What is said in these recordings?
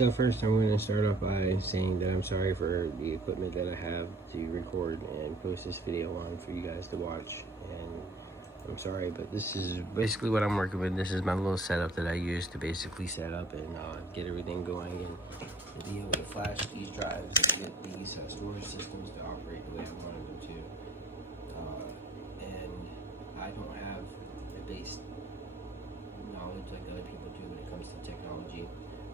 So first I'm going to start off by saying that I'm sorry for the equipment that I have to record and post this video on for you guys to watch, and I'm sorry, but this is basically what I'm working with. This is my little setup that I use to basically set up and get everything going and be able to flash these drives and get these storage systems to operate the way I wanted them to. And I don't have the base knowledge like other people do when it comes to technology.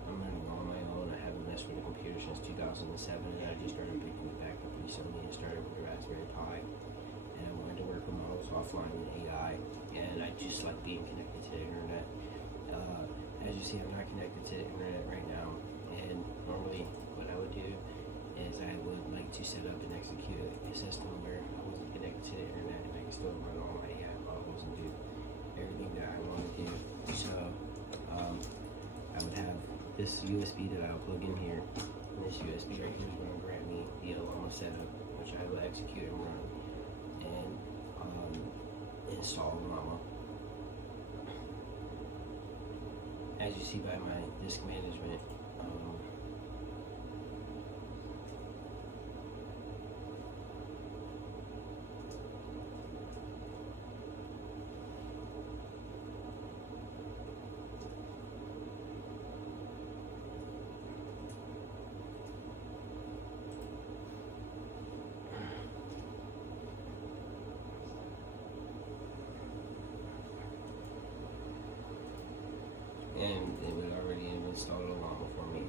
I'm learning on my own. I haven't messed with a computer since 2007, and I just started picking it back up recently and started with the Raspberry Pi. And I wanted to work with models offline in AI, and I just like being connected to the internet. As you see, I'm not connected to the internet right now, and normally what I would do is I would like to set up and execute a system where I wasn't connected to the internet and I can still run all my AI models and do everything that I want to do. So I would have this USB that I'll plug in here, and this USB right here is going to grant me the Ollama setup, which I will execute and run and install Ollama. As you see by my disk management, and it would already have installed Ollama for me.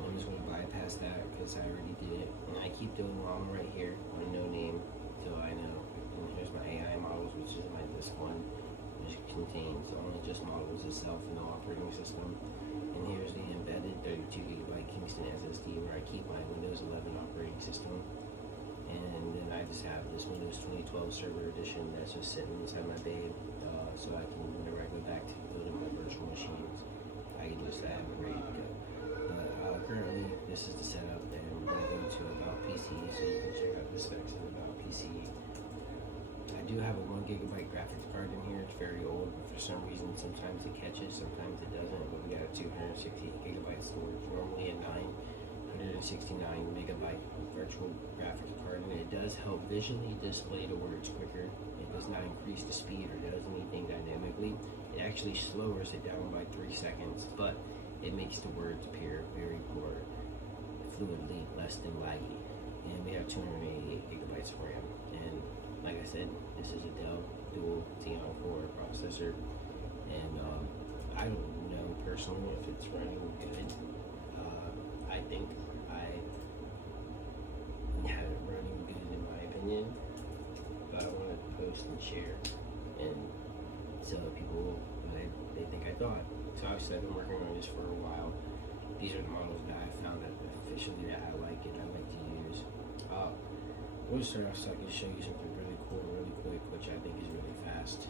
I'm just going to bypass that because I already did it. And I keep doing Ollama right here on no name, so I know. And here's my AI models, which is this one, which contains only just models itself and no operating system. And here's the embedded 32GB Kingston SSD where I keep my Windows 11 operating system. And then I just have this Windows 2012 Server Edition that's just sitting inside my bay, so I can, whenever I go back to building my virtual machines, I can just have it ready to go. But currently, this is the setup, and we're going to go to About PC, so you can check out the specs of About PC. I do have a 1GB graphics card in here. It's very old, but for some reason, sometimes it catches, sometimes it doesn't. But we got a 268GB storage, normally a 969MB virtual graphics card, and it does help visually display the words quicker. It does not increase the speed or does anything dynamically. It actually slows it down by 3 seconds, but it makes the words appear very more fluidly, less than laggy. And we have 288GB of RAM. And like I said, this is a Dell dual Xeon core processor, and I don't know personally if it's running good. I think I have it running good in my opinion, but I want to post and share and tell people what they think I thought. So obviously I've been working on this for a while. These are the models that I found that officially that I like and I like to use. We'll start off so I can show you something really cool, really quick, which I think is really fast.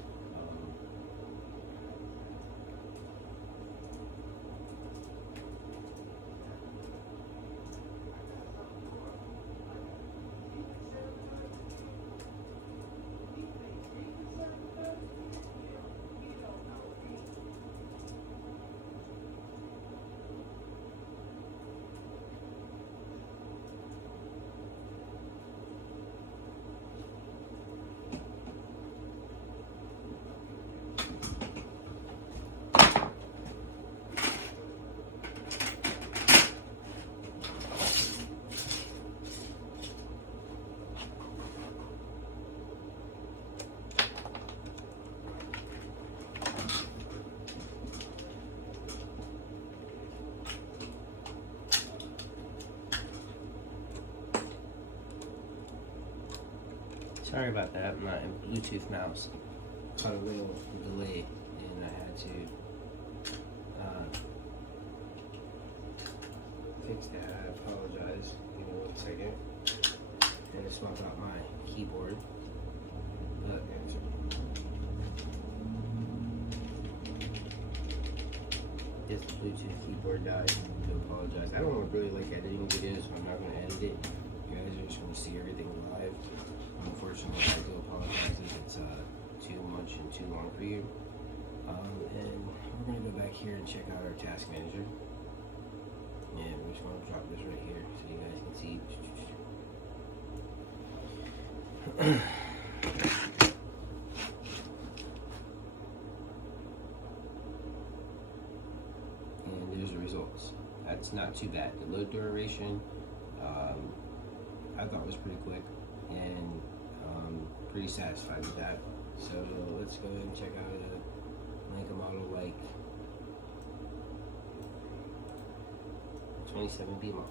Sorry about that, I'm not in Bluetooth mouse. Caught a little delay and I had to fix that. I apologize. Give me 1 second. And to swap out my keyboard. But this Bluetooth keyboard died. I do apologize. I don't really like editing videos, so I'm not going to edit it. You guys are just going to see everything live. Unfortunately, I do apologize if it's too much and too long for you. And we're going to go back here and check out our task manager. numbers right here so you guys can see. And there's the results. That's not too bad. The load duration, I thought was pretty quick, and pretty satisfied with that. So let's go ahead and check out a model like 27B model.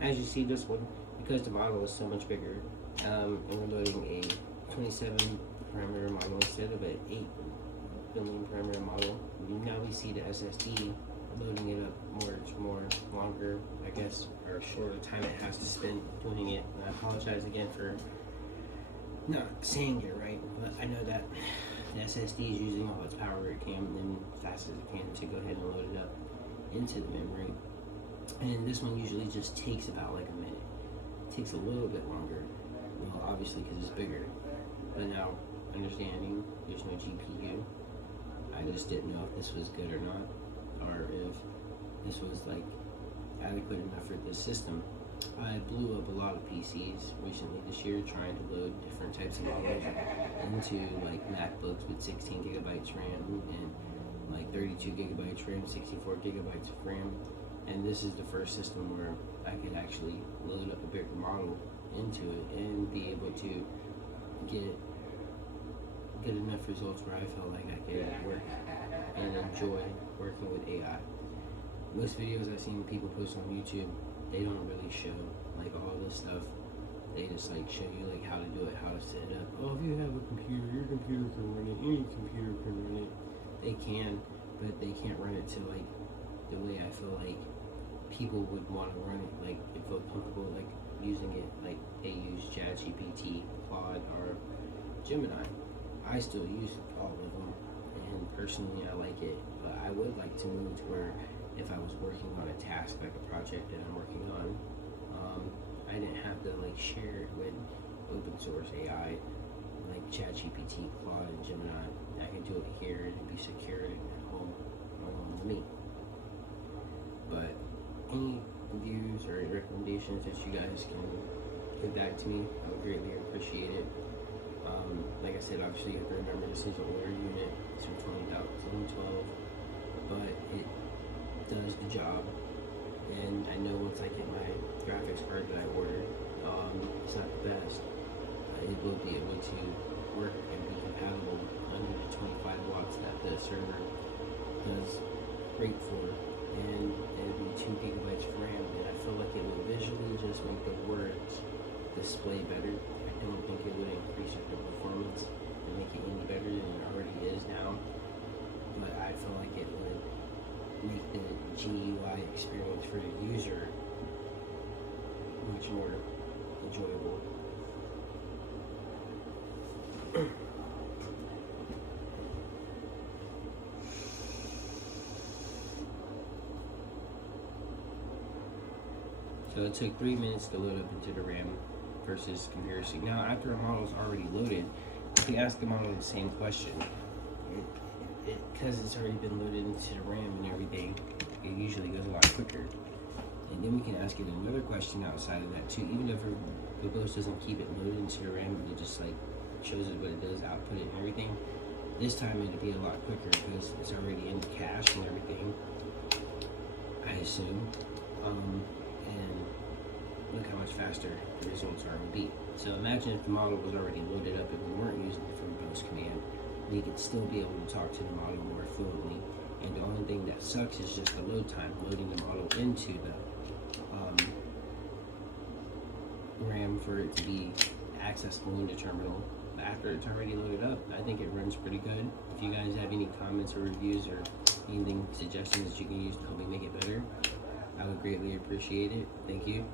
As you see, this one, because the model is so much bigger, and we're loading a 27 parameter model instead of an 8 billion parameter model. Now we see the SSD loading it up more longer, I guess, or shorter time it has to spend doing it. And I apologize again for not saying it right, but I know that the SSD is using all its power it can and fast as it can to go ahead and load it up into the memory. And this one usually just takes about like a minute. It takes a little bit longer, well, obviously because it's bigger. But now, understanding there's no GPU, I just didn't know if this was good or not, or if this was like adequate enough for this system. I blew up a lot of PCs recently this year trying to load different types of models into like MacBooks with 16 gigabytes RAM and like 32 gigabytes RAM, 64 gigabytes of RAM. And this is the first system where I could actually load up a bigger model into it and be able to get good enough results where I felt like I could work and enjoy working with AI. Most videos I've seen people post on YouTube, they don't really show like all this stuff. They just like show you like how to do it, how to set it up. Oh, if you have a computer, your computer can run it, any computer can run it. They can, but they can't run it to like the way I feel like people would want to run it, like they feel comfortable like using it, like they use ChatGPT, Claude, or Gemini. I still use all of them, and personally I like it, but I would like to move to where if I was working on a task, like a project that I'm working on, I didn't have to like share it with open source AI like ChatGPT, Claude, and Gemini. I can do it here and be secure at home along with me. But any views or recommendations that you guys can give back to me, I would greatly appreciate it. Like I said, obviously you have to remember this is an older unit. It's from 2012, but it does the job. And I know once I get my graphics card that I ordered, it's not the best. It will be able to work and be compatible under the 25 watts that the server does great for. And it'll be 2 gigabytes of RAM, and I feel like it will visually just make the words display better. I don't think it would increase the performance and make it any better than it already is now, but I feel like it would make the GUI experience for the user much more enjoyable. So it took 3 minutes to load up into the RAM versus comparison. Now, after a model is already loaded, if you ask the model the same question, because it's already been loaded into the RAM and everything, it usually goes a lot quicker. And then we can ask it another question outside of that too. Even if the Verbose doesn't keep it loaded into the RAM, it just like shows it what it does, output it and everything. This time it'll be a lot quicker because it's already in the cache and everything, I assume. And look how much faster the results are going to be. So imagine if the model was already loaded up and we weren't using the Verbose command. we could still be able to talk to the model more fluently. And the only thing that sucks is just the load time, loading the model into the RAM for it to be accessible in the terminal. But after it's already loaded up, I think it runs pretty good. If you guys have any comments or reviews or anything, suggestions that you can use to help me make it better, I would greatly appreciate it. Thank you.